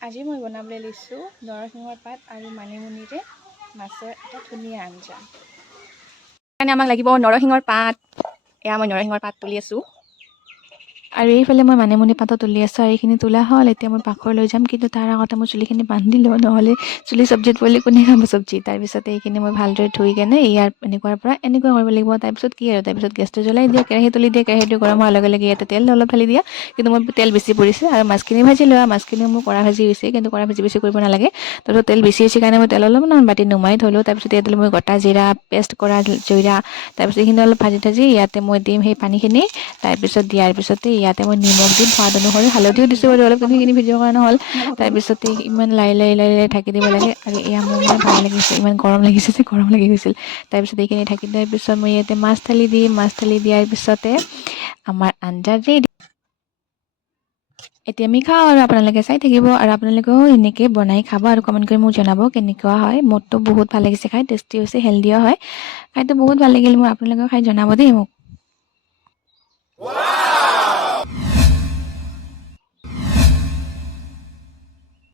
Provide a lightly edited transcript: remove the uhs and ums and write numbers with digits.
আজি মই বনাবলৈ লৈছোঁ নৰসিংহৰ পাত আৰু মানিমুনিৰে মাছৰ এটা ধুনীয়া আঞ্জা। সেইকাৰণে আমাক লাগিব নৰসিংহৰ পাত। এয়া মই নৰসিংহৰ পাত তুলি আছোঁ আৰু এইফালে মই মানিমুনি পাতো তুলি আছোঁ আৰু এইখিনি তোলা হ'ল। এতিয়া মই পাকঘৰ লৈ যাম, কিন্তু তাৰ আগতে মই চুলিখিনি বান্ধি লওঁ, নহ'লে চুলি চব্জিত পৰিলে কোনে খাব চব্জি। তাৰপিছতে এইখিনি মই ভালদৰে ধুই কেনে ইয়াৰ এনেকুৱাৰ পৰা এনেকুৱা কৰিব লাগিব। তাৰপিছত কি আৰু তাৰপিছত গেছটো জ্বলাই দিয়া, কেৰাহী তুলি দিয়া, কেৰাহীটো গৰম হোৱাৰ লগে লগে ইয়াতে তেল অলপ ঢালি দিয়া। কিন্তু মই তেল বেছি পৰিছে আৰু মাছখিনি ভাজি লোৱা। মাছখিনিও মোৰ কৰা ভাজি হৈছে, কিন্তু কৰা ভাজি বেছি কৰিব নালাগে। তাৰপিছত তেল বেছি হৈছে কাৰণে মই তেল অলপমান বাতিত নুমাই থলোঁ। তাৰপিছত ইয়াতে মই গোটা জিৰা, পেষ্ট কৰা জিৰা, তাৰপিছত এইখিনি অলপ ভাজি ইয়াতে মই দিম সেই পানীখিনি। তাৰপিছত দিয়াৰ পিছতে ইয়াতে মই নিমখ দিম সোৱাদ অনুসৰি, হালধিও দিছোঁ বাৰু অলপ, কিন্তু সেইখিনি ভিডিঅ'ৰ কাৰণে হ'ল। তাৰপিছতে ইমান লাৰি ঢাকি দিব লাগে। আৰু এয়া মোৰ মানে ভাল লাগিছে, ইমান গৰম লাগিছে যে গৰম লাগি গৈছিল। তাৰপিছত এইখিনি ঢাকি দিয়াৰ পিছত মই ইয়াতে মাছ ঢালি দিম। মাছ ঢালি দিয়াৰ পিছতে আমাৰ আঞ্জা ৰেডি। এতিয়া আমি খাওঁ আৰু আপোনালোকে চাই থাকিব, আৰু আপোনালোকেও এনেকৈ বনাই খাব আৰু কমেণ্ট কৰি মোক জনাব কেনেকুৱা হয়। মোৰতো বহুত ভাল লাগিছে খাই, টেষ্টি হৈছে, হেল্ডিও হয়। খাইতো বহুত ভাল লাগিল মোৰ। আপোনালোকেও খাই জনাব দেই মোক।